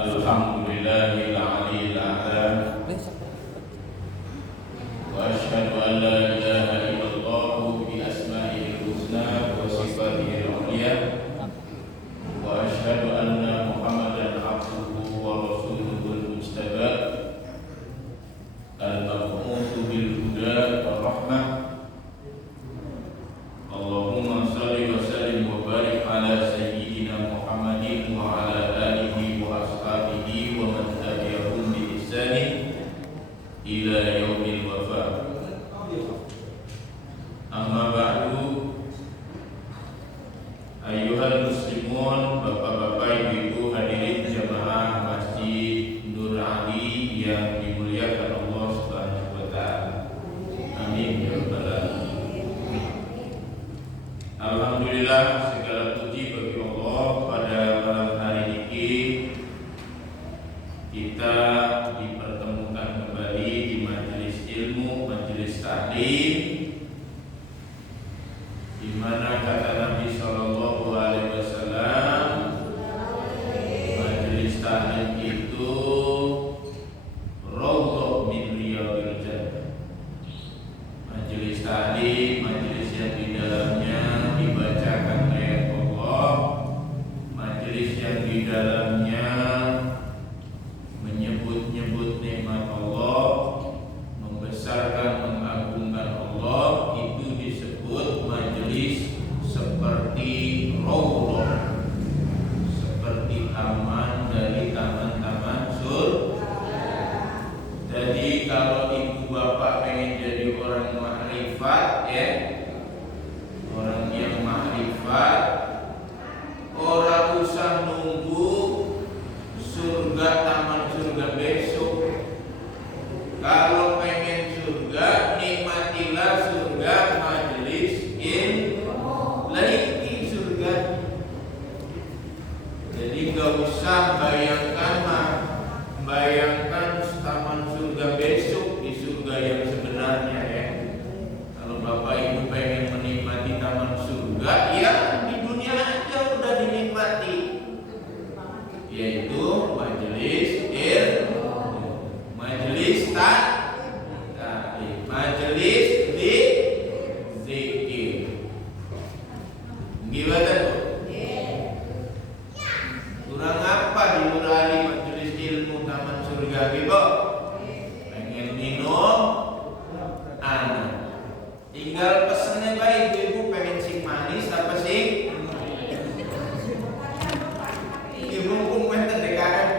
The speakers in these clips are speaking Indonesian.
Alhamdulillahil aliyil a'la wa asyhadu an la ilaha illallah bi asma'ihil husna wa sifatihil ulya wa asyhadu anna Muhammadan abduhu wa rasuluhul mujtaba al-mab'utsu bil huda wa rahmah. Allahumma shalli wa sallim wa barik ala sayyidina Muhammadin wa ala alihi wa ashabihi wa man tabi'ahum bi ihsanin ila yaumil wafa. Amma ba'du, ayyuhal muslimun, bapak-bapak, ibu-ibu, hadirin jamaah Masjid Nur Ali yang dimuliakan Allah Subhanahu wa taala. Amin ya rabbal alamin. Alhamdulillah, segala puji bagi Allah. Pada malam hari ini kita dipertemukan kembali di majelis ilmu, majelis taklim, di mana kata Nabi Shallallahu Alaihi Wasallam, majelis taklim itu raudhah min riyadil jannah. Majelis taklim, majelis yang di dalamnya dibacakan ayat Allah, majelis yang di dalamnya menyebut-nyebut nikmat Allah, membesarkan, mengagungkan Allah, itu disebut majelis seperti raudhah, seperti taman dari taman-taman surga. Jadi kalau ibu bapak pengen jadi orang makrifat, ya, orang yang makrifat, orang usah nunggu surga, taman surga besok. Kalau pengen surga, nikmatilah surga majelis ilmu, laiki surga. Jadi nggak usah bayangkan taman surga besok di surga yang sebenarnya, ya. Kalau bapak ibu pengen menikmati taman surga, ya di dunia aja udah dinikmati, yaitu majelis ilmu, majelis taklim, majelis zikir. Gimana tuh? Kurang apa di Nurani majelis ilmu taman surga, Ibu? Pengen minum tinggal pesennya baik, ibu pengen sing manis apa sih? Ibu kumpen DKM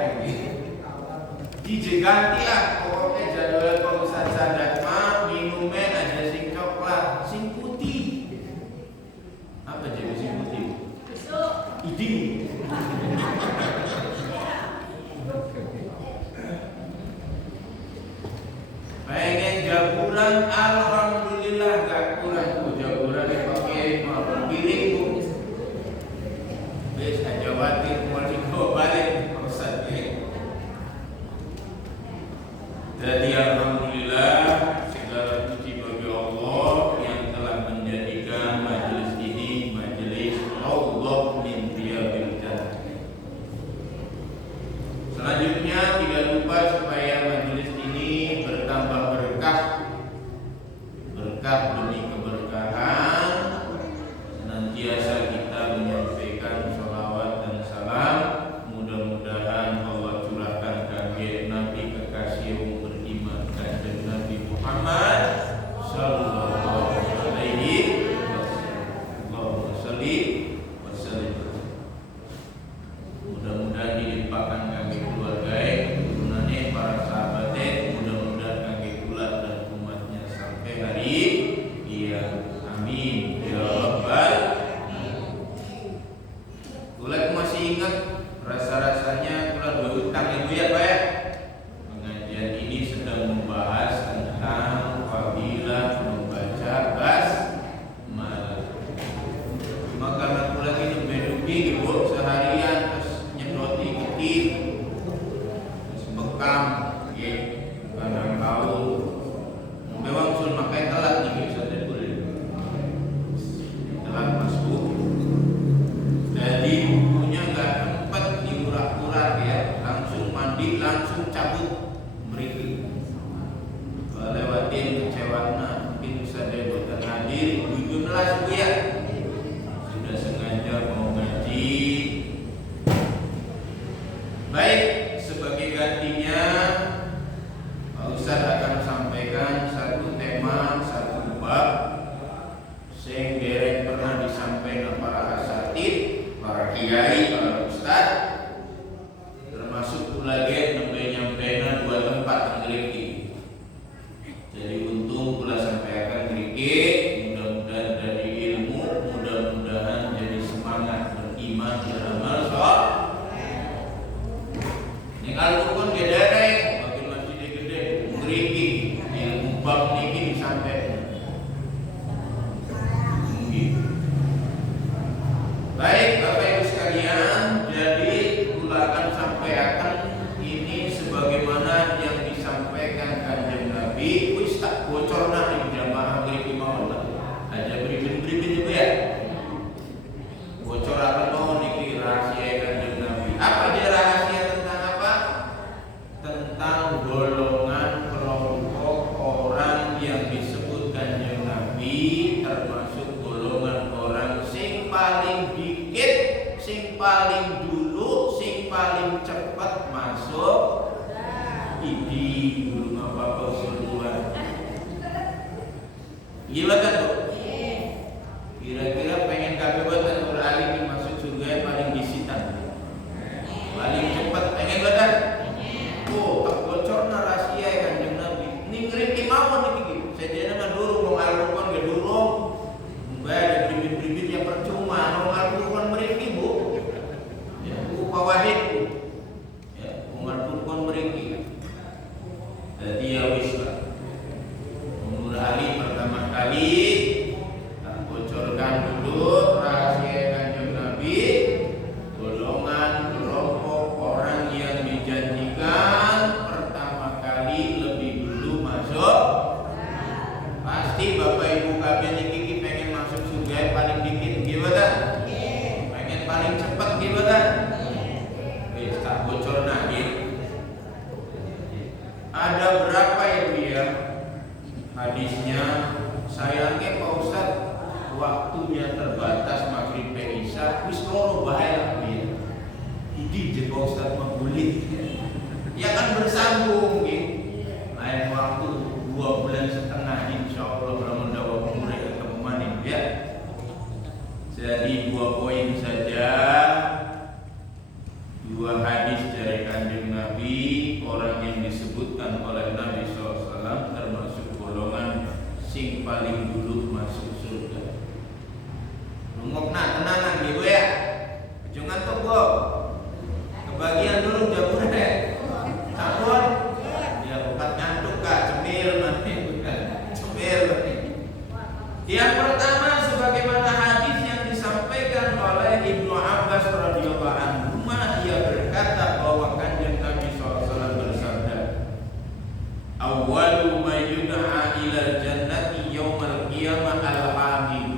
DJ ganti lah, pokoknya jadwal Pak Ustaz Sadat mah minumnya ada sing coklat, sing putih. Apa jadi sing putih? Iding. Pengen jaburan, alhamdulillah gak kurang. Jaburan dipakai maupun piring, Bu. Wis aja watir mau dibawa balik Ustaz. Jadi alhamdulillah, segala puji bagi Allah yang telah menjadikan majelis ini majelis raudhah min riyadil jannah. Selanjutnya tidak lupa supaya majelis ini bertambah berkah demi keberkahan, senantiasa kita menyampaikan sholawat dan salam. Mudah-mudahan Allah curahkan kehadirat Nabi kekasih yang beriman dan Nabi Muhammad sallallahu alaihi wasallam. Allahumma shalli wa sallim. Mudah-mudahan dilimpahkan kami keluarga, keturunannya, para sahabatnya, mudah-mudahan kami pula dan umatnya sampai hari kiamat. Amin ya rabbal alamin. Kulat masih ingat rasa-rasanya kulat berutang ibu ya Pak, ya. Pengajian ini sedang membahas tentang fadilah membaca basmalah. Cuma karena kulat ini beduki ibu seharian terus nyedoti ketik, terus bekam, ya, kadang tahu. Memang sudah makai telat nih bisa kulit, telat masuk. Jadi bukunya nggak tempat diurak-urak, ya, langsung mandi langsung cabut mriki. Lewatin kecewana mungkin bisa boten hadir 17 Bu ya. Sudah sengaja mau ngaji. Baik, sebagai gantinya Pak Ustadz akan sampaikan satu tema, satu bab sing dereng pernah disampaikan para asatid, para kiai, para ustadz, termasuk kula ge nembe-nyampeina dua tempat ngriki. Jadi untung kula sampaikan ngriki, mudah-mudahan dari ilmu, mudah-mudahan jadi semangat beriman beramal saleh. Ning alpun ge dereng bagi masjid gede ngriki ilmu bab niki disampaikan. Baik Bapak Ibu sekalian, jadi kula akan sampaikan ini sebagaimana yang disampaikan Kanjeng Nabi. Wis tak bocorna ning jamaah mriki mawon. Aja bribin-bribin juga ya. Bocor apa mau niki rahasia Kanjeng Nabi. Apa dia rahasia tentang apa? Tentang golongan kelompok orang yang disebut Kanjeng Nabi, termasuk golongan orang sing paling dikit, sing paling dulu, sing paling cepat masuk idi guru apa usulan. Gimana tuh? Kira-kira pengen kabeh boten beralih masuk surga paling disitan. Paling cepat pengen boten? Oh, tak bocorna rahasia Kanjeng Nabi. Ning ngriki mawon iki. Sajane mah durung wong alquran ge durung. Mbak ada bibit-bibit yang percuma, wong alquran mriki Bu. Ya, Bu Wahid. Ya, wong alquran mriki. Jadi ya wis lah. Mulai pertama kali tak bocorkan dulu rahasia Kanjeng Nabi. Golongan kelompok orang yang dijanjikan pertama kali lebih dulu masuk. Pasti Bapak Ibu kabeh niki pengen masuk surga paling dikit gimana? Pengen paling cepat gimana? Wis tak bocorna nggih. Ada berapa ya Bu ya? Hadisnya sayangnya Pak Ustadz waktunya terbatas maghrib pe isya wis loro bae lah Bu ya. Idi je Pak Ustadz membulit. Ya kan bersambung gitu. Lain waktu 2 bulan setengah insyaallah Ramadan umur ketemu maning ya. Jadi 2 poin saja. 2 hadis dari Kanjeng Nabi, orang yang disebutkan oleh Nabi SAW termasuk golongan sing paling dulu masuk surga. Rungokna tenanan gitu ya. Jangan ngantuk Bu. Kebagian dulu jabure. Sampun. Ya bukan ngantuk Kak, cemil nanti bukan. Cemil. Yang pertama sebagaimana hadis yang disampaikan oleh Ibnu Abbas radhiyallahu anhu, ia berkata bahwa Kanjeng Nabi SAW bersabda, "Awwalu ma yud'a ila jannati yaumal qiyamah al-hamidun."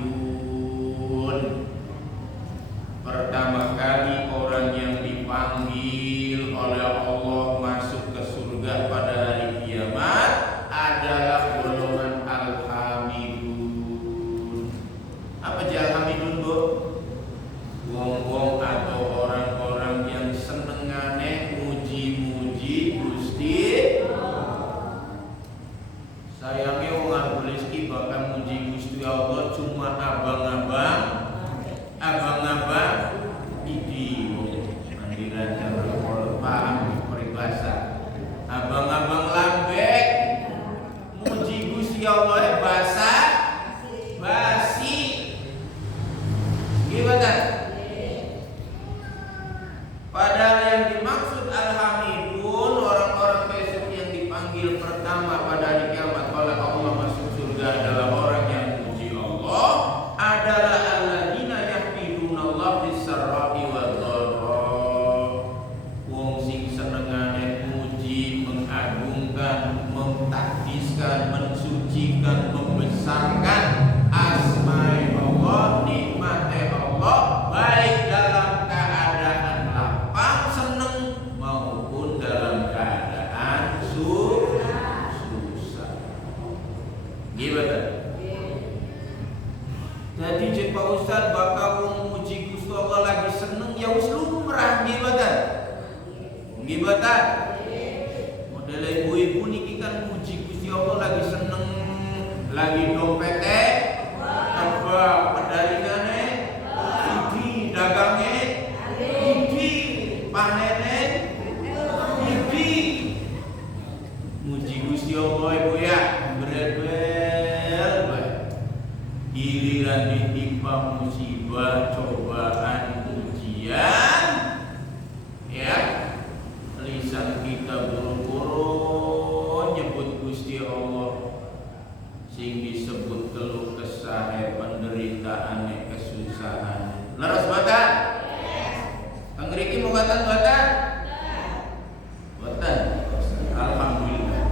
Pertama kali orang yang dipanggil oleh Allah masuk ke surga pada hari kiamat adalah golongan al-hamidun. Apa aja al-hamidun Bu? Wong-wong atau orang-orang yang senengane muji-muji Gusti. Sayangnya wong al-rezeki bakal muji Gusti Allah cuma abang-abang idi mandiran jalan paham peribahasa. Abang-abang lambek muji Gusti Allah basa basi. Gimana? Padahal yang dimaksud al-hamidun orang-orang besok yang dipanggil pertama pada hari kiamat oleh Allah masuk surga adalah orang yang muji Allah, adalah alladzina yahmidunallah bis-sarra'i wad-dharra. Wong sing senengane muji, mengagungkan, mentakdiskan, mensucikan, membesarkan asma Allah, nikmat Allah, baik dalam keadaan lapang seneng maupun dalam Gibatan. Model ibu-ibu niki kan muji Gusti Allah lagi seneng, lagi dompete, tebak pedalingane, idi dagangnya, idi panene, idi muji Gusti Allah ibu ya, berebel bae. Giliran ditimpa musibah, cobaan, ujian, ya lisan kita buru-buru nyebut Gusti Allah, sing disebut keluh kesah penderitaan kesusahan. Leres batan? Kang Riki mau batan? Batan. Alhamdulillah.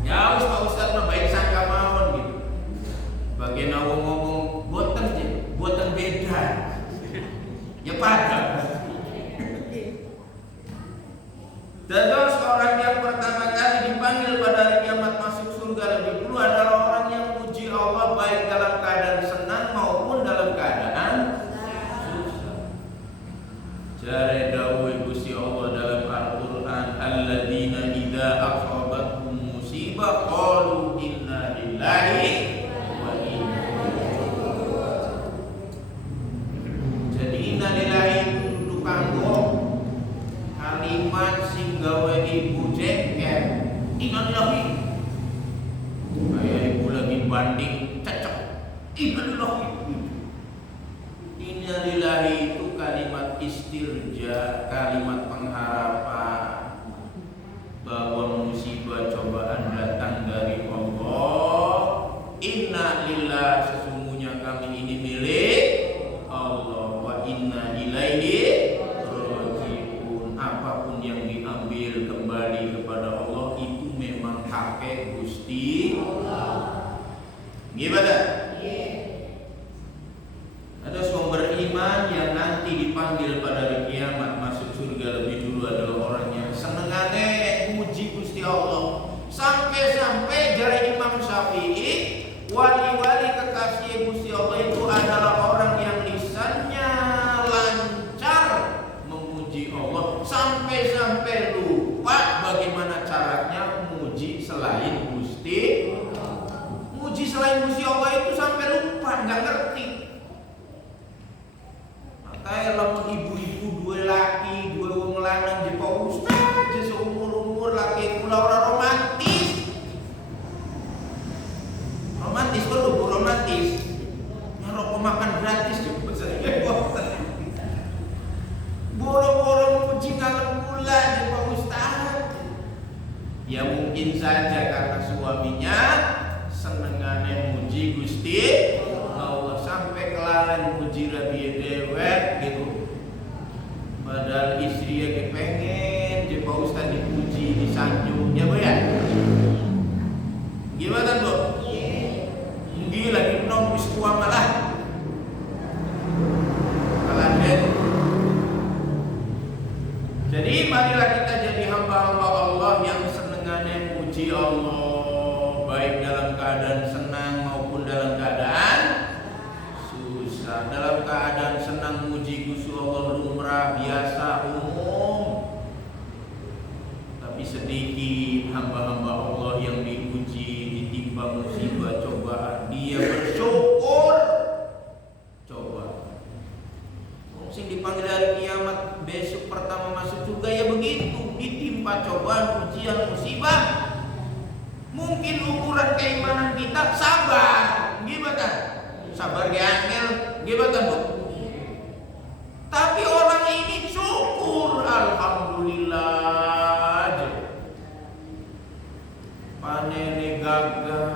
Ya wis Pak Ustaz mah baik sangka mawon gitu. Bagian awak ngomong boten beda. Ya pada. Terus orang yang pertama kali dipanggil pada hari kiamat masuk surga lebih dulu adalah orang yang muji Allah baik dalam keadaan senang maupun dalam keadaan susah. Jare dawuh Gusti Allah dalam Al-Qur'an, alladzina idza asabathum musibah qalu inna lillahi wa inna ilaihi raji'un. Jadi inna lillahi itu kudu kanggo kalimat sing gawe ibu jengkel. Innalillahi. Kayak ibu lagi banding cecek. Innalillahi. Innalillahi itu kalimat istirja, kalimat pengharapan bahwa musibah cobaan datang dari Allah. Inna lillah, sesungguhnya kami ini milik Allah, wa inna ilaihi raji'un. Apapun yang diambil kembali kepada Allah itu memang hak Gusti Allah. Gimana? Ada seorang beriman yang nanti dipanggil pada hari kiamat masuk surga lebih dulu adalah orang yang senengane muji Gusti Allah. Sampai-sampai jari Imam Syafi'i, wali-wali kekasih Gusti Allah itu adalah orang yang lisannya lancar memuji Allah, sampai-sampai lupa bagaimana caranya memuji selain Gusti. Muji selain Gusti Allah itu sampai lupa, nggak ngerti. Makanya lamun ibu-ibu dua laki, dua wong lanang di Pak Ustaz, seumur-umur laki kula ora romantis. Romantis kok lu romantis. Nyarok makan gratis jemput saya. Boro-boro muji ngalem kula di Pak Ustaz. Ya mungkin saja karena suaminya senengane muji Gusti Allah, sampai kelalen muji rabi dewek gitu. Padahal istri ya kepengen je Pak Ustaz dipuji, disanjung, ya Bu ya. Gimana Bu? Nggih lagi nom wis tua malah. Kaladen. Jadi marilah kita jadi hamba-hamba Allah yang senengane muji Allah baik dalam keadaan senang maupun dalam keadaan susah. Dalam keadaan senang muji Gusti Allah lumrah biasa umum. Tapi sedikit hamba-hamba Allah yang diuji, ditimpa musibah cobaan, dia bersyukur. Coba sing dipanggil hari kiamat besok pertama masuk surga ya begitu, ditimpa cobaan, ujian, musibah. Mungkin ukuran keimanan kita sabar, gimana? Sabar ge angel, gimana Bu? Tapi orang ini syukur, alhamdulillah. Panen gagal.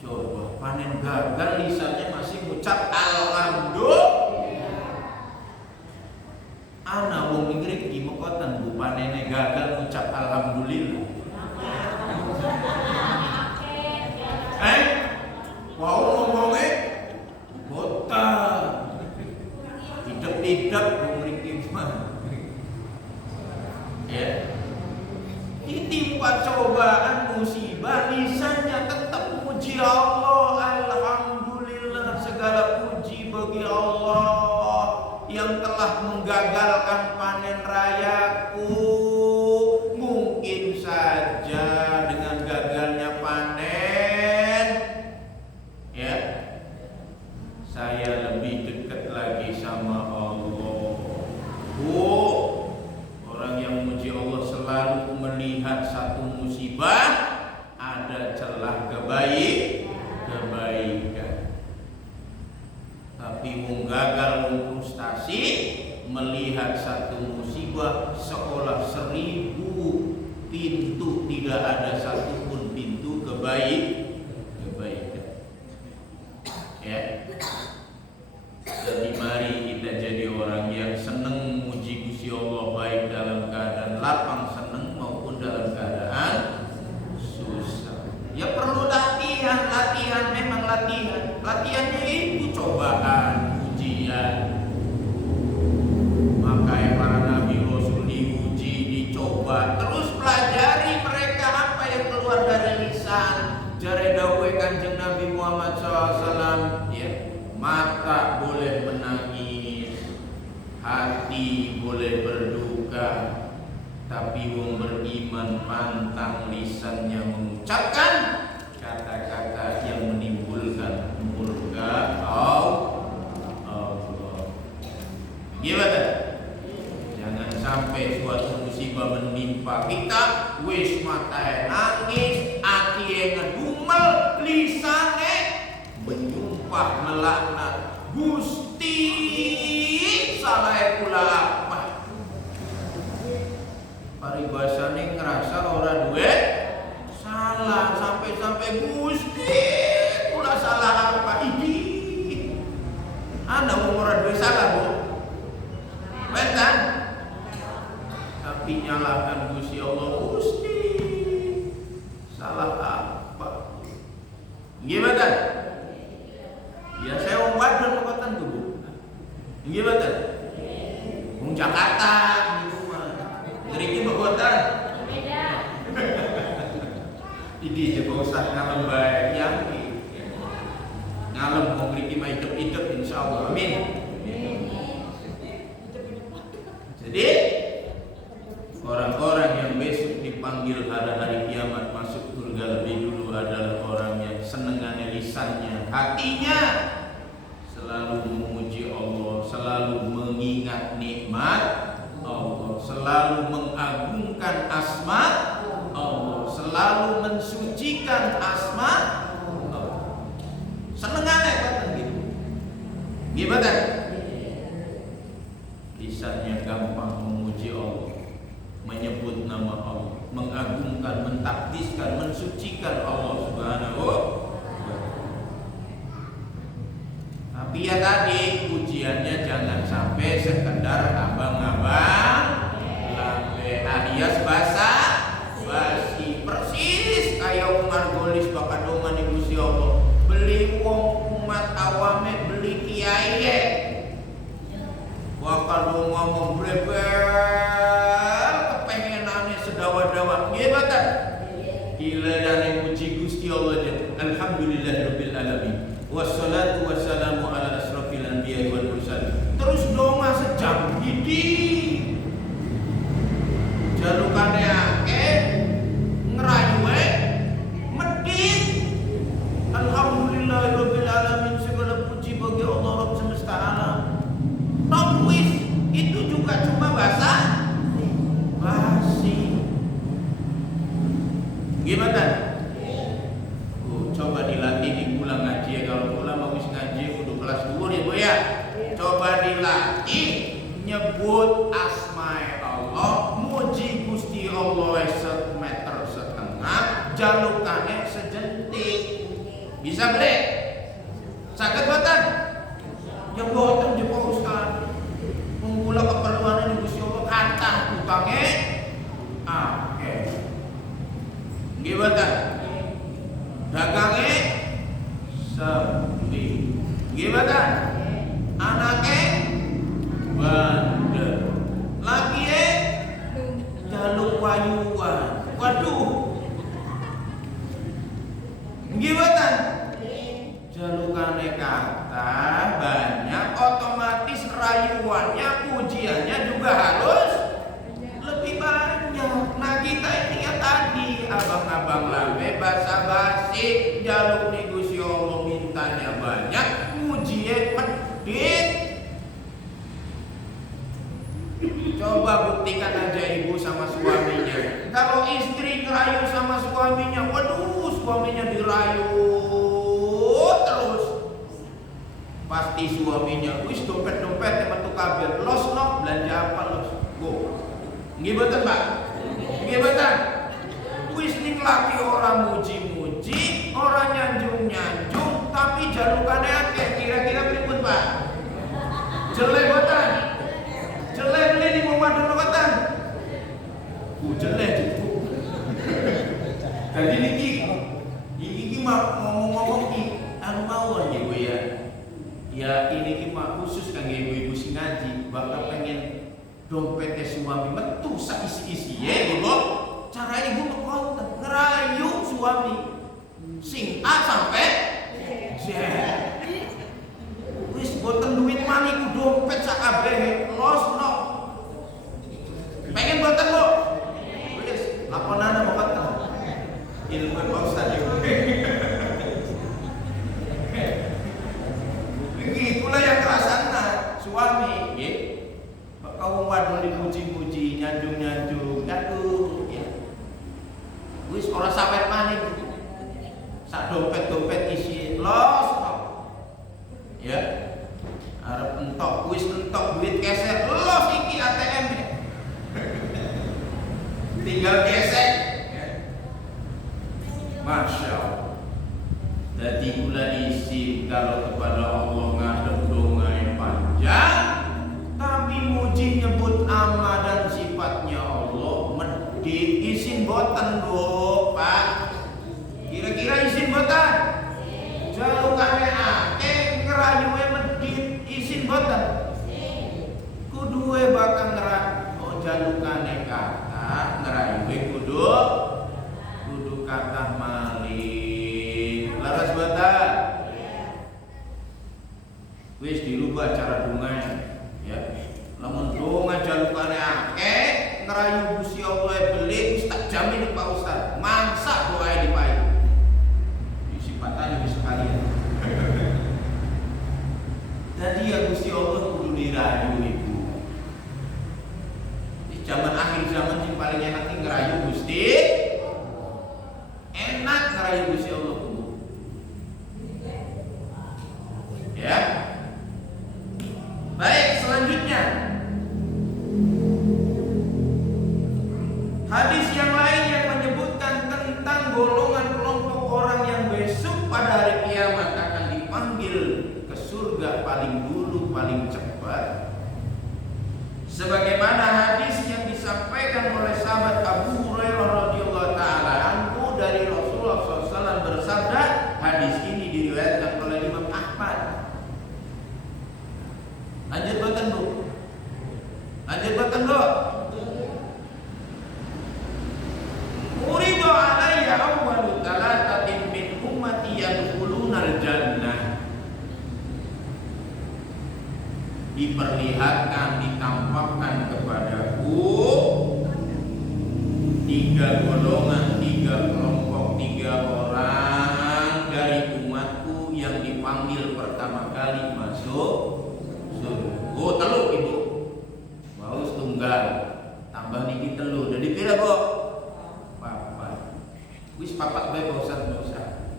Coba panen gagal lisannya masih ngucap alhamdulillah. Ana wong ngirik di mekoten Bu, panene gagal ngucap alhamdulillah. Wow ngomongnya botak. Tidak mengerikan ya. Ditimpa cobaan musibah, lisannya tetap puji Allah, alhamdulillah, segala puji bagi Allah yang telah menggagalkan menggagalkan panen rayaku. Mungkin saja dengan gagalnya panen, ya, saya lebih dekat lagi sama Allah. Orang yang muji Allah selalu melihat satu musibah ada celah kebaikan. Tapi wong gagal, wong frustasi, melihat satu musibah seolah 1000 pintu, tidak ada satupun pintu kebaikan. Ya. Jadi mari kita jadi orang yang senang muji Gusti Allah, baik dalam keadaan lapang senang maupun dalam keadaan susah. Ya perlu latihan, memang latihan. Latihannya itu cobaan, ujian. Makanya para nabi rasul diuji, dicoba, terus pelajari mereka apa yang keluar dari lisan. Jare dawuh Kanjeng Nabi Muhammad SAW, ya, mata boleh menangis, hati boleh berduka, tapi wong beriman pantang lisannya mengucapkan kata-kata yang menimbulkan murka Allah. Gimana? Jangan sampai suatu musibah menimpa kita, wis matae nangis, ati ngedumel, lisane menyumpah melaknat. Gusti, salah kula apa? Paribasane ngerasa ora duwe salah, sampai Gusti kula salah apa iki? Ana wong ora duwe salah, Bu. Betul? Tapi nyalakan Gusti Allah, Gusti salah apa? Gimana? Ya saya wong Badun kekuatan tuh. Gimana? Wong Jakarta gitu mah. Ngeriki kekuatan. Beda. Ini Pak Ustaz ngalem bae yakin. Ngalem mau ngeriki mah hidup insyaallah. Amin. Jadi orang-orang yang besok dipanggil hari kiamat masuk surga lebih dulu adalah orang yang senengannya lisannya, hatinya selalu memuji Allah, selalu mengingat nikmat Allah, selalu mengagungkan asma Allah, selalu mensucikan asma Allah. Senengannya kan gitu. Gimana? Lisannya gampang memuji Allah, menyebut nama Allah, mengagungkan, mentakdiskan, mensucikan Allah Subhanahu. Tapi ya tadi ujiannya jangan sampai sekedar abang-abang lambe alias basi persis kayak margolis bakadoman ibu si Allah, beli wong umat awame, beli kiai wakal ngomong brebel kepengenane sedawa-dawa gimana? Gila dan puji Gusti Allah aja. Alhamdulillahirabbil alamin. Wassalatu wassalamu ala asrofil anbiya'i wal mursalin. Terus donga sejam idi. Jalukane akeh ngerayu medit. Alhamdulillahirabbil alamin, segala puji bagi Allah Rabb semesta alam. Wis itu juga cuma basi. Gimana? Coba dilatih di pulang ngaji ya. Kalau pulang mau ngaji udah kelas 2 ya Bu ya. Coba dilatih nyebut asma Allah, muji Gusti Allah 1,5 meter, jalukane sejentik. Bisa bre? Saged boten? Ya boten di Pak Ustaz. Menggula keperluan Gusti Allah kathah utange akeh. Gimana? Dagange sepi. Gimana? Anake bandel. Lagi jaluk wayuan. Waduh. Gimana? Jalukane kata banyak, otomatis rayuannya, pujiannya jaluk nih Gusti Allah mintanya banyak, mujiye medit. Coba buktikan aja ibu sama suaminya. Kalau istri ngerayu sama suaminya, waduh suaminya dirayu terus, pasti suaminya wis dompet-dompet metu kabeh los no, belanja apa los go. Nggih mboten Pak? Nggih mboten? Wis ning laki orang muji-muji, orang nyanjung-nyanjung, tapi jalukane akeh. Kira-kira pripun Pak? Jelek mboten? Jelek beli di Muhammadun mboten? Jelek itu. Jadi niki mah ngomong-ngomong ki anu mawon ya Bu ya. Ya ini ki mah khusus kangge ibu-ibu sing ngaji, bakal pengen dompetnya suami metu sak isi-isi ya Bu. Cara ibu mau ngerayu suami sing A sampai Z. Wis boten duit mani ku dompet sak kabeh los no. Pengen boten Bu? Wis laponana mau ketemu. Ilmu Pak Ustaz ya. Begitulah yang kerasana suami nggih. Kau wadon dipuji-puji, nyanjung-nyanjung, aduh ya. Wis ora sampe maning. Sak dompet-dompet isi los kok. Ya. Arep entok, wis entok duit keset, los iki ATM. Tinggal gesek. Ya. Masya Allah. Jadi kula isi kalau kepada Allah ngadep donga yang panjang, tapi muji nyebut nama dan sifatnya Allah medit. Izin boten Bu Pak. Kira-kira izin boten? Jalukane akeh ngerayuwe medit. Izin boten? Kuduwe bakal jalukane kata ngerayuwe kudu kata malih. Laras boten? Wis dirubah cara dunganya ya. Lamun donga jalukane akeh ngerayu Gusti Allah beli wis tak jamin Pak Ustaz mangsa doa dipayu sifatane wis sekalian. Jadi ya Gusti Allah kudu dirayu ibu. Di zaman akhir zaman yang paling enak ini ngerayu Gusti, enak ngerayu Gusti Allah kudu ya. Baik, selanjutnya hadis yang lain yang menyebutkan tentang golongan kelompok orang yang besok pada hari kiamat akan dipanggil ke surga paling dulu, paling cepat. Sebagaimana hadis yang disampaikan oleh sahabat Abu Hurairah radhiyallahu taala anhu dari Rasulullah SAW bersabda, hadis ini diriwayatkan oleh Imam Ahmad. Lanjut boten Bu? Lanjut boten Bu? Uridu alayya awwalu talatatin min ummati yadkhulunal jannah. Diperlihatkan, ditampakkan kepadaku tiga golongan, tiga kelompok, tiga orang dari umatku yang dipanggil pertama kali masuk surga. Oh, telu Ibu. Mau setunggal. Tambah niki telu. Jadi pira, Bu? Wis papat bae Pak Ustaz.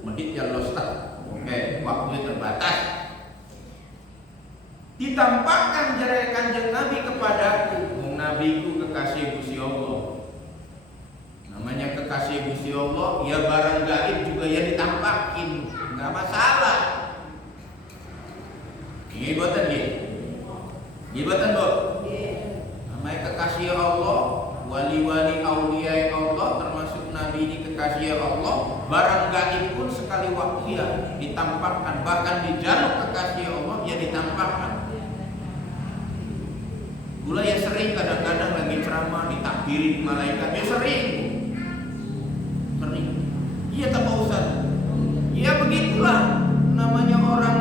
Medit ya los tak. Oke, waktu terbatas. Ditampakkan jarak Kanjeng Nabi kepadaku, nabiku kekasih Gusti Allah. Namanya kekasih Gusti Allah, ya barang gaib juga ya ditampakin, enggak masalah. Ini boten nggih. Nggih boten, Bu? Namanya kekasih Allah, wali-wali aulia Allah termasuk Nabi ini kekasih Allah, barang gaib pun sekali waktu ya ditampakkan, bahkan dijaluk kekasih Allah ya ditampakkan. Gula ya sering kadang-kadang lagi ceramah ditakbirin malaikat ya sering. Iya tak Pak Ustaz? Ya begitulah namanya orang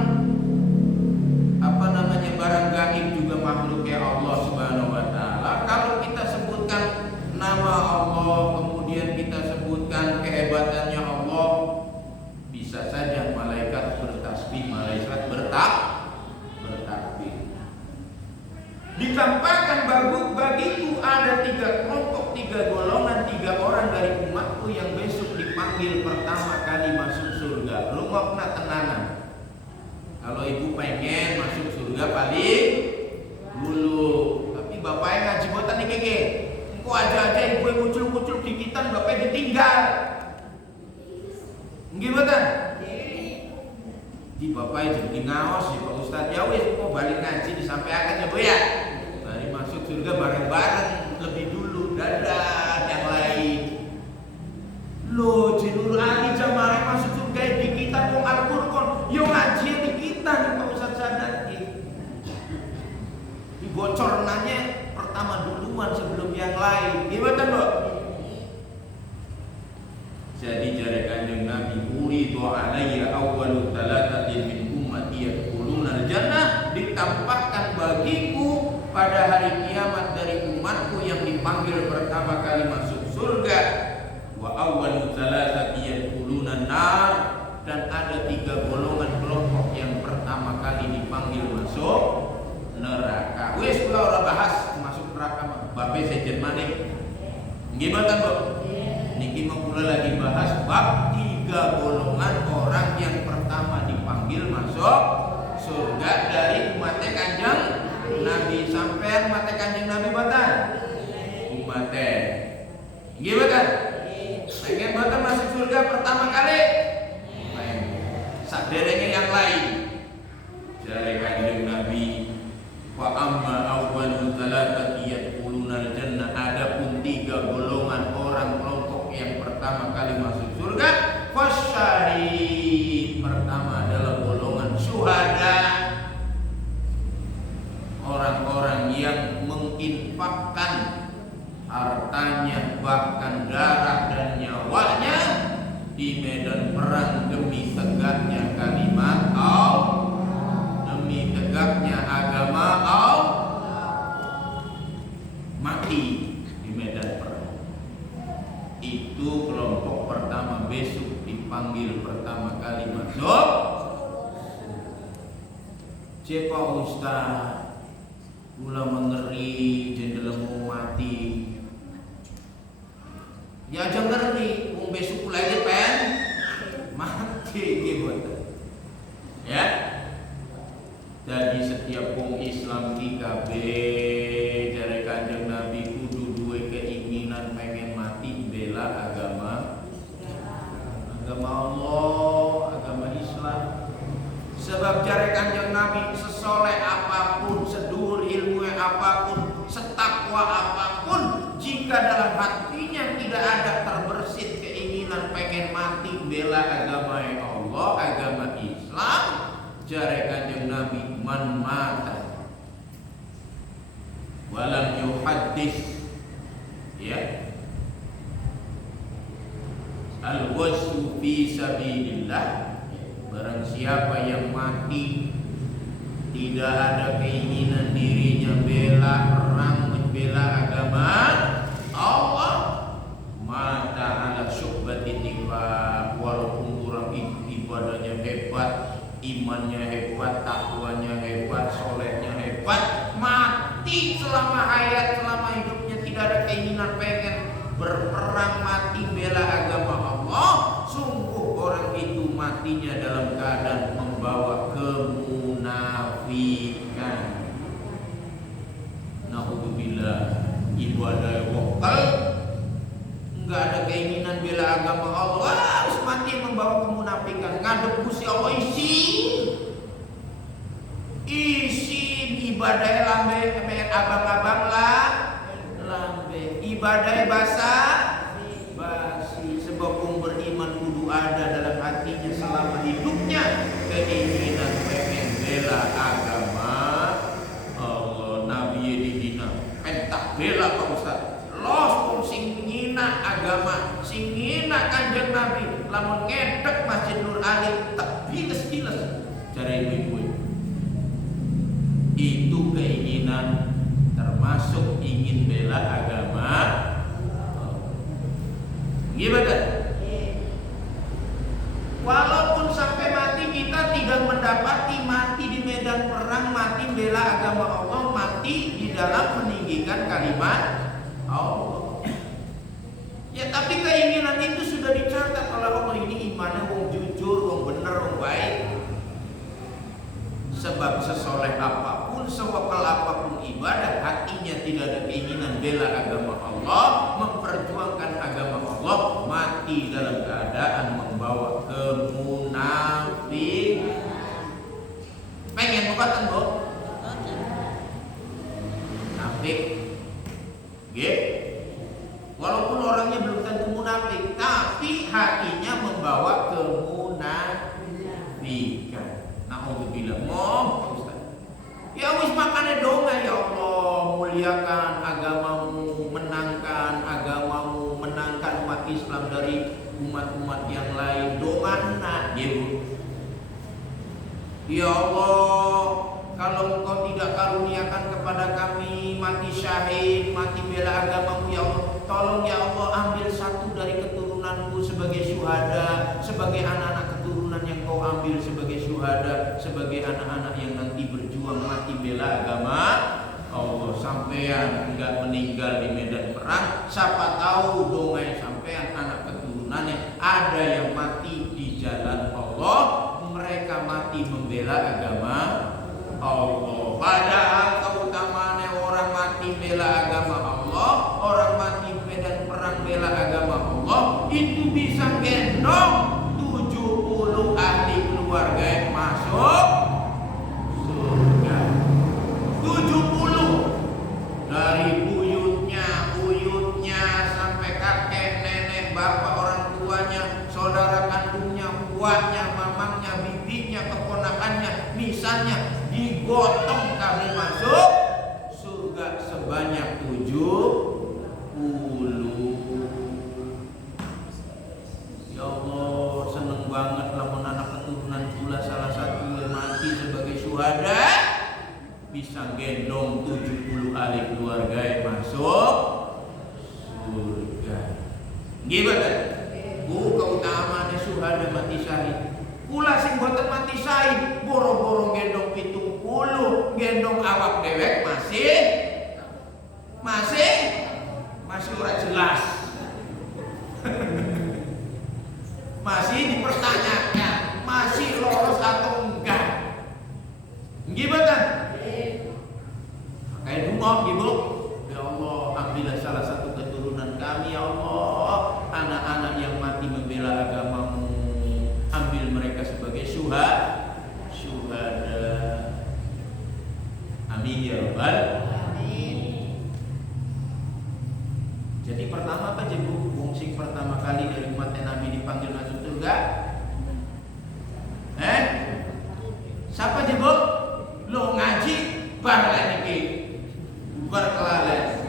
barang gaib juga makhluknya Allah Subhanahu wa taala. Kalau kita sebutkan nama Allah, kemudian kita sebutkan kehebatannya Allah, bisa dipanggil pertama kali masuk surga. Rungokna tenanan. Kalau ibu pengen masuk surga paling dulu, tapi bapaknya ngaji botan nih keke. Engkau aja ibu yang muncul dikitan, bapaknya ditinggal. Gimana? Di bapaknya jadi ngawas ya Pak Ustadz. Ya wis kok balik ngaji disampaikan ya Bu ya. Mari masuk surga bareng-bareng lebih dulu. Dadah yang lain. Loh, Jenur Ali jamaah masuk surga di kita wong Al-Qur'an. Yo ngaji di kita nih Pak Ustadz sadar. Dibocornanya pertama duluan sebelum yang lain. Gimana, Bu? Jadi jari kanjeng Nabi uridu alayya awwalu thalathatin min ummati yadkhuluna al-jannah, ditampakkan bagiku pada hari kiamat dari umatku yang dipanggil pertama kali masuk surga. Wa awwalu thalathati yadkhuluna an-nar, dan ada 3 golongan kelompok yang pertama kali dipanggil masuk neraka. Wis kula ora bahas masuk neraka mah. Babe sejen maneh. Gimana, Bu? Niki mau mulai lagi bahas bab 3 golongan orang yang pertama dipanggil masuk surga dari umatnya kanjeng Nabi. Sampean umatnya kanjeng Nabi batan? Umatnya. Gimana? Pengen batan masuk surga pertama kali? Saderenge yang lain. Dari kanjeng Nabi, wa amma awwalu thalathati yadkhuluna al-jannah, adapun 3 golongan orang kelompok yang pertama kali masuk surga, fasyahid, pertama adalah golongan syuhada, orang-orang yang menginfakkan hartanya bahkan darah dan nyawanya di medan perang demi tegaknya kalimat Allah, demi tegaknya agama Allah, mati di medan perang. Itu kelompok pertama besok dipanggil pertama kali masuk. Cepa Ustaz, kula mengeri jendelemu mati. Ya aja ngeri, wong besok kula iki pen mati gitu. Ya. Jadi setiap wong Islam ki kabeh jare kanjeng Nabi kudu duwe keinginan pengen mati bela agama Allah, agama Islam. Sebab jare kanjeng Nabi sesoleh apapun, sedur ilmu apapun, setakwa apapun, jika dalam hatinya tidak ada terbersit keinginan pengen mati bela agama Allah, agama Islam, jare kanjeng Nabi, man mata walam yuhaddis, ya, al-wasyu fi sabilillah, barang siapa yang mati tidak ada keinginan dirinya bela perang membela agama Allah, mata ala syu'batin nifaq, walaupun orang itu ibadahnya hebat, imannya hebat, takwanya hebat, solehnya hebat, mati selama hayat, selama hidupnya tidak ada keinginan pengen berperang, mati bela agama Allah, sungguh orang itu matinya dalam keadaan membawa kemunafikan. Naudzubillah, ibadah wakal, enggak ada keinginan bela agama Allah, harus mati membawa kemunafikan. Ngadep Gusti Allah isi ibadah lambe kayak abang-abang lah, lambe ibadah basah basi. Sebab beriman kudu ada dalam hatinya selama hidupnya keinginan pengen bela agama Allah. Nabi dihina pentak bela Pak Ustaz, los pun sing ngina agama, sing ngina kanjeng Nabi, lamun ngedek Masjid Nur Ali tak biles-biles cari ibu-ibu. Itu keinginan termasuk ingin bela agama. Gimana? Walaupun sampai mati kita tidak mendapati mati di medan perang, mati bela agama Allah, mati di dalam meninggikan kalimat Allah. Ya tapi keinginan itu sudah dicatat oleh Allah, ini imannya wong jujur, wong bener, wong baik. Sebab sesoleh apapun, sewakal apapun ibadah, hatinya tidak ada keinginan bela agama Allah, memperjuangkan agama Allah, mati dalam keadaan membawa kemunafikan. Pengen bukatan, Bu? Munafik. Nggih. Walaupun orangnya belum tentu munafik, tapi hatinya membawa kemunafikan. Nauzubillah. Ustaz. Ya wis makane donga, ya Allah, muliakan agamamu, menangkan agamamu, menangkan umat Islam dari umat-umat yang lain. Dongana, ya Bu. Ya Allah, kalau Engkau tidak karuniakan kepada kami mati syahid, mati bela agamamu, ya Allah, tolong ya Allah ambil satu dari keturunanku sebagai syuhada, sebagai anak-anak keturunan yang Kau ambil sebagai syuhada, sebagai anak-anak yang nanti berjuang mati bela agama Allah. Sampean enggak meninggal di medan perang, siapa tahu dongai sampean anak keturunannya ada yang mati di jalan Allah, mereka mati membela agama Allah. Padahal keutamaannya orang mati bela agama Allah, orang mati medan perang bela agama Allah, itu bisa gendong 70 ahli keluarga yang masuk surga. 70 dari buyutnya sampai kakek, nenek, bapak, orang tuanya, saudara kandungnya, buahnya, mamangnya, bibinya, keponakannya, misalnya digotong kami masuk surga sebanyak 70. Ya Allah, seneng banget lamun anak keturunan pula salah satu yang mati sebagai syuhada bisa gendong 70 ahli keluarga yang masuk surga. Gimana? Bu, keutamaannya syuhada mati syahid. Kula sing boten mati syahid, boro-boro gendong 70, gendong awak dewek masih ora jelas. Masih dipertanyakan, masih lolos atau enggak. Gimana? Kayak dungo, Ibu. Ya Allah, ambillah salah satu keturunan kami, ya Allah, anak-anak yang mati membela agamamu, ambil mereka sebagai syuhada. Amin ya rabbal alamin. Jadi pertama apa Bu? Sing pertama kali dari umat Nabi dipanggil masuk surga? Siapa Bu? Lo ngaji barang iki. Berkelalen.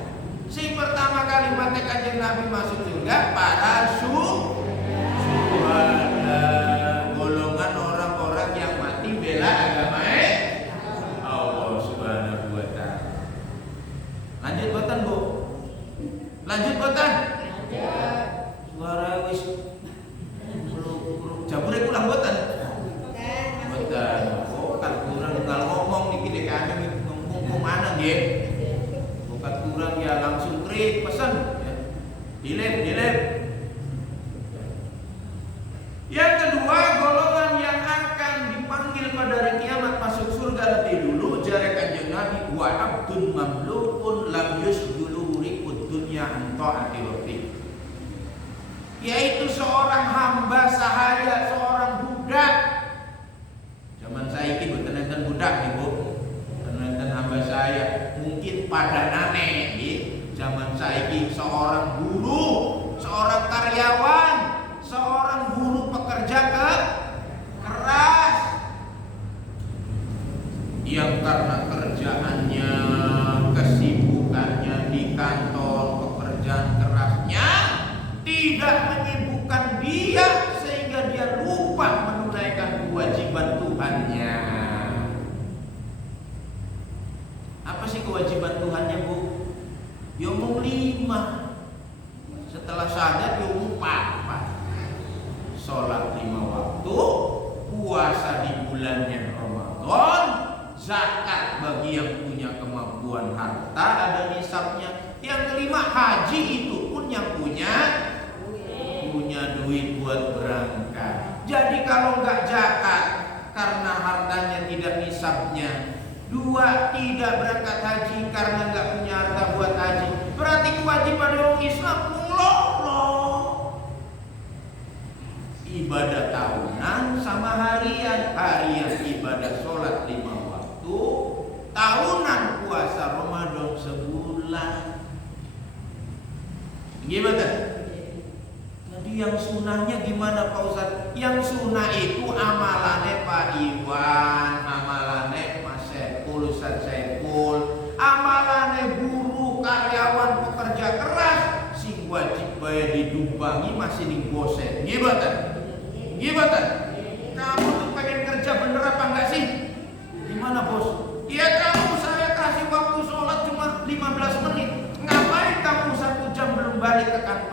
Sing pertama kali umat Kanjeng Nabi masuk surga para syuhada, golongan orang-orang yang mati bela agama Allah Subhanahu wa taala. Lanjut boten, Bu? Lanjut boten? Suara wis jabure kulang boten? Boten. Oh, kan kurang kalau ngomong niki dek kami ngomong mana nggih? Bukan kurang ya langsung krik pesan ya. Dilep. Yang kedua, golongan yang akan dipanggil pada hari kiamat masuk surga lebih dulu jare Kanjeng Nabi, wa abdun mamlukun lam yusdulu riqud dunya an ta'ati rabbi. Yaitu seorang hamba sahaya, seorang budak. Zaman saiki mboten enten budak, Ibu. Enten hamba saya, mungkin padanane nggih. Zaman saiki seorang guru, seorang karyawan, seorang buruh pekerja keras yang karena kerjaannya, kesibukannya di kantor, pekerjaan kerasnya tidak menyibukkan dia sehingga dia lupa menunaikan kewajiban Tuhannya. Apa sih kewajiban Tuhannya, Bu? Ya umum 5. Setelah sadat ya umum 4. Sholat 5 waktu, puasa di bulannya Ramadan, zakat bagi yang punya kemampuan harta ada nisabnya. Yang kelima, haji itu pun yang punya kalau nggak zakat karena hartanya tidak nisabnya. 2, tidak berangkat haji karena nggak punya harta buat haji. Berarti kewajiban orang Islam loh. Ibadah tahunan sama harian. Harian ibadah sholat 5 waktu, tahunan puasa Ramadan sebulan. Gimana? Jadi yang sunnahnya gimana Pak Ustadz? Yang sunnah itu amalannya Pak Iwan, amalannya Mas Saiful, Ustadz Saiful, amalannya buruh, karyawan, pekerja keras, sing wajib bayar didumpangi masih digosek. Gimana? Kamu tuh pengen kerja bener apa enggak sih? Gimana bos? Ya kamu saya kasih waktu sholat cuma 15 menit. Ngapain kamu 1 jam belum balik ke kantor?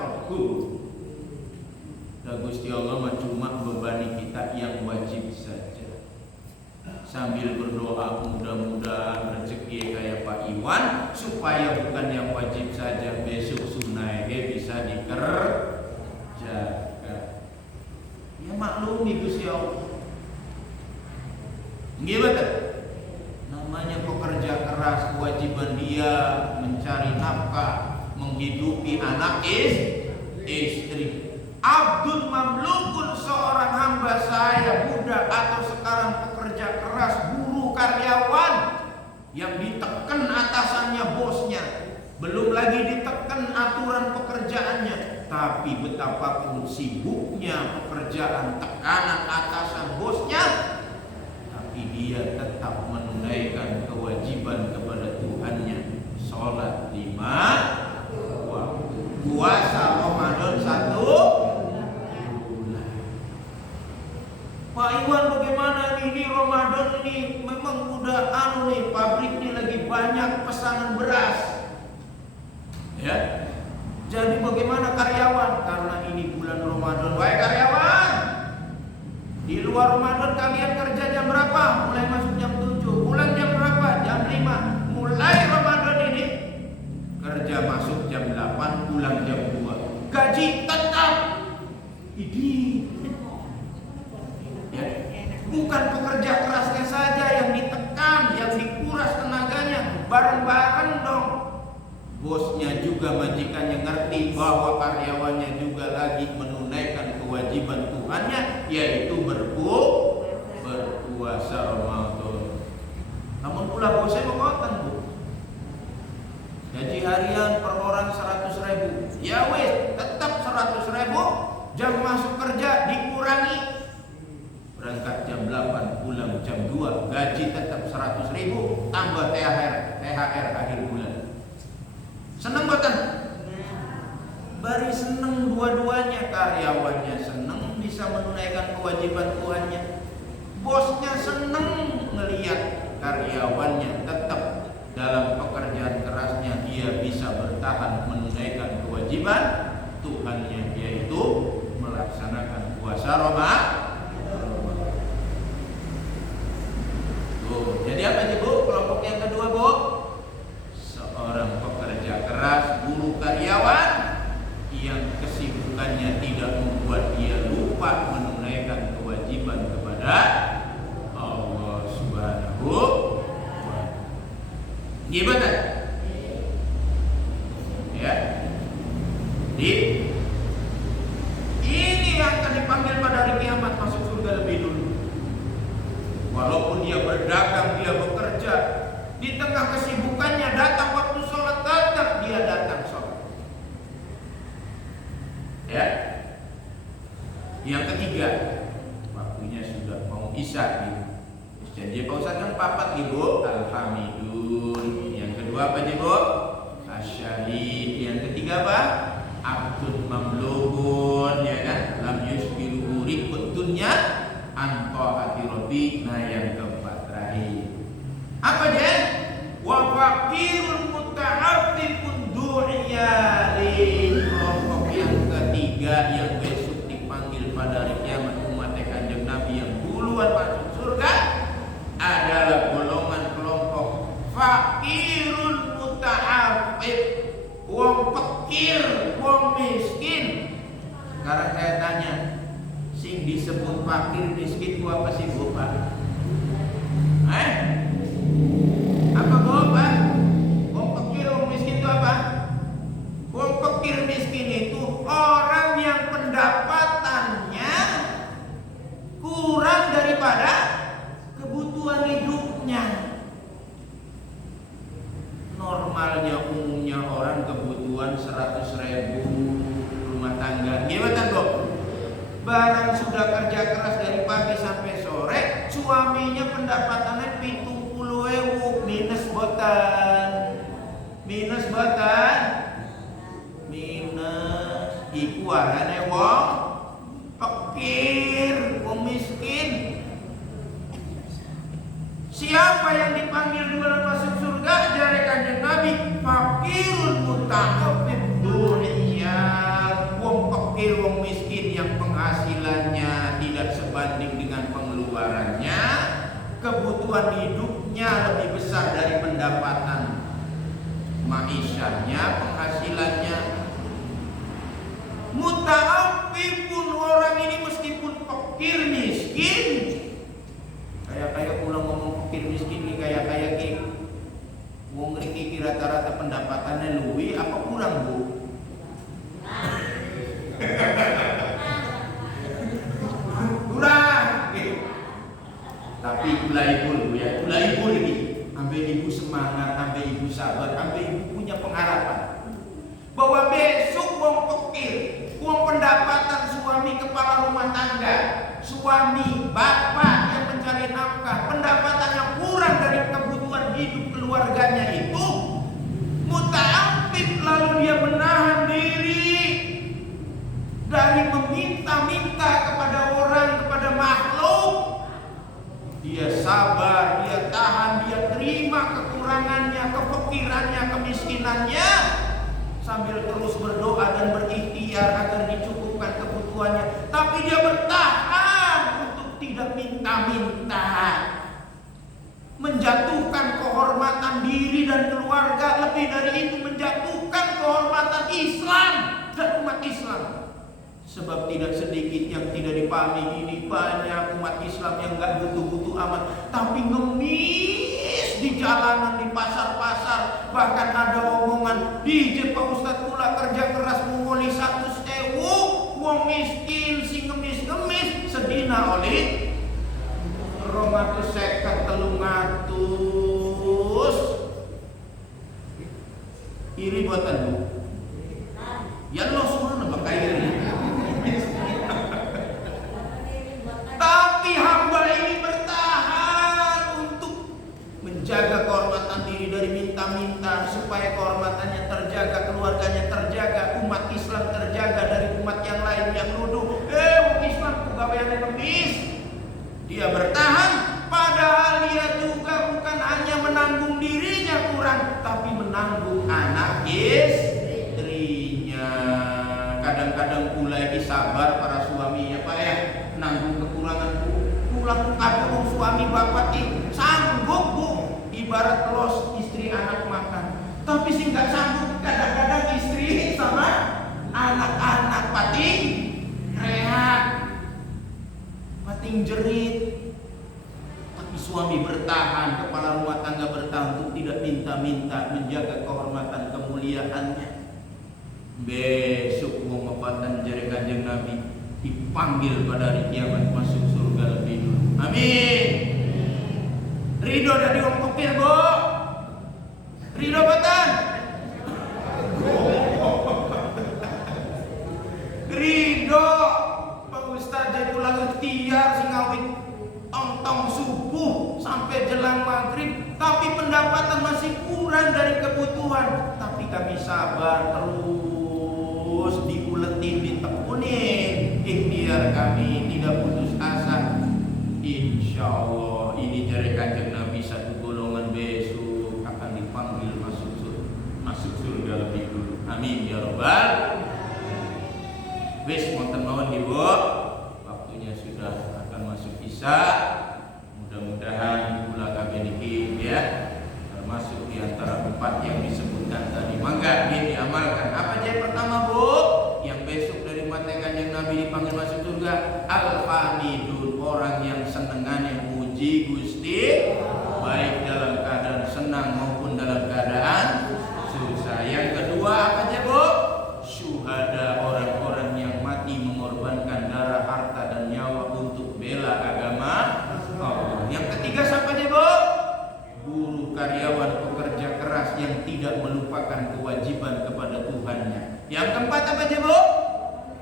Gusti Allah mah cuma bebani kita yang wajib saja. Sambil berdoa mudah-mudahan rezeki kayak Pak Iwan, supaya bukan yang wajib saja, besok sunnah bisa dikerjakan. Ya maklumi Gusti Allah. Gimana? Namanya pekerja keras, kewajiban dia mencari nafkah, menghidupi anak istri. Abdul mamlukun, seorang hamba saya, budak atau sekarang pekerja keras, buruh, karyawan yang ditekan atasannya, bosnya, belum lagi ditekan aturan pekerjaannya. Tapi betapapun sibuknya pekerjaan, tekanan atasan bosnya, tapi dia tetap menunaikan kewajiban kepada Tuhannya. Sholat 5 waktu, puasa Ramadan 1 Pak Iwan, bagaimana ini Ramadan ini? Memang udah nih, pabrik ini lagi banyak pesanan beras. Ya. Jadi bagaimana karyawan? Karena ini bulan Ramadan. Wahai karyawan, di luar Ramadan kalian kerja jam berapa? Mulai masuk jam 7. Pulang jam berapa? Jam 5. Mulai Ramadan ini kerja masuk jam 8, pulang jam 2. Gaji tetap. Bukan pekerja kerasnya saja yang ditekan, yang dikuras tenaganya, bareng-bareng dong. Bosnya juga, majikannya ngerti bahwa karyawannya juga lagi menunaikan kewajiban Tuhannya, yaitu berpuasa Ramadan. Namun pula bosnya mengatakan, Bu, gaji harian per orang 100.000. Ya wes, tetap 100.000. Jam masuk kerja dikurangi. Berangkat jam 8, pulang jam 2, gaji tetap 100.000, tambah THR akhir bulan. Seneng boten? Bari seneng dua-duanya, karyawannya seneng bisa menunaikan kewajiban Tuhannya. Bosnya seneng ngelihat karyawannya tetap dalam pekerjaan kerasnya, dia bisa bertahan menunaikan kewajiban Tuhannya, yaitu melaksanakan puasa Ramadan. Jadi apa nih Bu? Kelompok yang kedua Bu, seorang pekerja keras, buruh, karyawan yang kesibukannya tidak membuat dia lupa menunaikan kewajiban kepada Allah Subhanahu wa Ta'ala. Gimana? Ya, ini yang akan dipanggil pada hari kiamat masuk surga lebih dulu. Walaupun dia berdagang, dia bekerja, di tengah kesibukannya datang waktu sholat, tetap dia datang sholat. Ya. Yang ketiga, waktunya sudah mau isya gitu. Jadi Pak Ustaz kan papat Ibu, alhamidun. Yang kedua apa Ibu? Asyahid. Yang ketiga apa? Abdul mamluhun, ya kan? Lam yusbiru rikut dunya anto'ati robi. Nah yang keempat terakhir apa dia? Wa faqirun muta'affifun du'iyari. Kelompok yang ketiga yang besok dipanggil pada hari kiamat, umat Kanjeng Nabi yang duluan masuk surga adalah golongan kelompok faqirun muta'affif, wong fakir, wong miskin. Sekarang saya tanya, Sing disebut fakir miskin itu apa sih Bu Pak? Apa Bu Pak? Wong fakir wong miskin itu apa? Wong fakir miskin itu orang yang pendapatannya kurang daripada kebutuhan hidupnya. Normalnya umumnya orang kebutuhan 100.000 rumah tangga. Gimana Bu? Barang sudah kerja keras dari pagi sampai sore, suaminya pendapatannya 70.000 minus botan. Minus iku arane wong fakir, wong miskin. Siapa yang dipanggil duluan masuk surga? Dari Kanjeng Nabi, fakirun muta'affif dunia. Wong fakir, wong miskin yang penghasilannya tidak sebanding dengan pengeluarannya, kebutuhan hidupnya lebih besar dari pendapatan ma'isyahnya, penghasilannya. Muta'affifun, orang ini meskipun fakir miskin, kayak ulang ngomong fakir miskin nih, kayak wong ngriki rata-rata pendapatannya luwi apa kurang Bu? Kurang gitu. Tapi kula ibu ini ambil ibu semangat, ambil ibu sabar, ambil ibu punya pengharapan bahwa besok wong fakir, wong pendapatan suami kepala rumah tangga, suami bapak yang mencari nafkah, pendapatannya kurang dari kebutuhan hidup keluarganya itu muta'affif, lalu dia menahan diri dari meminta-minta kepada orang, kepada makhluk. Dia sabar, dia tahan, dia terima kekurangannya, kefakirannya, kemiskinannya, sambil terus berdoa dan berikhtiar agar dicukupkan kebutuhannya. Tapi dia bertahan untuk tidak minta-minta, menjatuhkan kehormatan diri dan keluarga, lebih dari itu menjatuhkan kehormatan Islam dan umat Islam. Sebab tidak sedikit yang tidak dipahami ini, banyak umat Islam yang gak butuh-butuh amat, tapi ngemis di jalanan, di pasar-pasar. Bahkan ada omongan, di Pak Ustadz kula kerja keras mengoli 100.000, wong miskin si ngemis-ngemis sedina oleh 250 iri buatan Bu. Ya lo semua nambah kaya ini. Tapi hamba ini bertahan untuk menjaga kehormatan diri dari minta-minta, supaya kehormatannya terjaga, keluarganya terjaga, umat Islam terjaga dari umat yang lain yang nuduh, umat Islam pegawaiannya ngemis. Dia bertahan, padahal dia juga bukan hanya menanggung dirinya kurang, tapi menanggung anak istrinya. Kadang-kadang pula sabar para suami ya Pak ya, nanggung kekurangan pulang kabur suami bapak sanggup Bu, ibarat los istri anak makan, tapi sih nggak sanggup kadang-kadang istri sama anak-anak pating rehat, pating jerit. Tapi suami bertahan, kepala rumah tangga bertahan untuk tidak minta-minta, menjaga kehormatan kemuliaannya. Besok mau mepatan jari Kanjeng Nabi dipanggil pada hari kiamat masuk surga lebih dulu. Amin. Ridho dari wong fakir Bu. Ridho batan. Ridho Pak Ustaz jadi ulang ikhtiar sing ngawit tong-tong subuh sampai jelang maghrib, tapi pendapatan masih kurang dari kebutuhan. Tapi kami sabar terus diuletin, ditekunin, ikhtiar kami tidak putus asa. Insya Allah ini dari Kanjeng Nabi, satu golongan besok akan dipanggil masuk surga lebih dulu. Amin ya Rabbal. Wis monten mawon Ibu, waktunya sudah akan masuk isya. Mudah-mudahan kula kabeh niki ya termasuk di antara 4 yang disebutkan tadi. Mangga diamalkan. Apa aja pertama Bu? Yang besok dari mata Kanjeng Nabi dipanggil masuk surga, Yang keempat apa aja, Bu?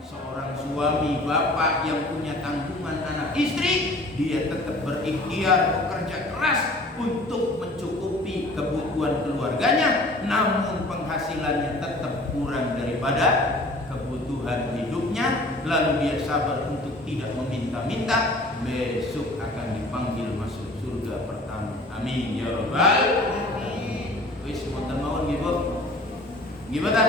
Seorang suami, bapak yang punya tanggungan anak istri, dia tetap berikhtiar, bekerja keras untuk mencukupi kebutuhan keluarganya, namun penghasilannya tetap kurang daripada kebutuhan hidupnya, lalu dia sabar untuk tidak meminta-minta, besok akan dipanggil masuk surga pertama. Amin ya rabbal alamin. Wis monten mawon nggih, Bu. Gimana?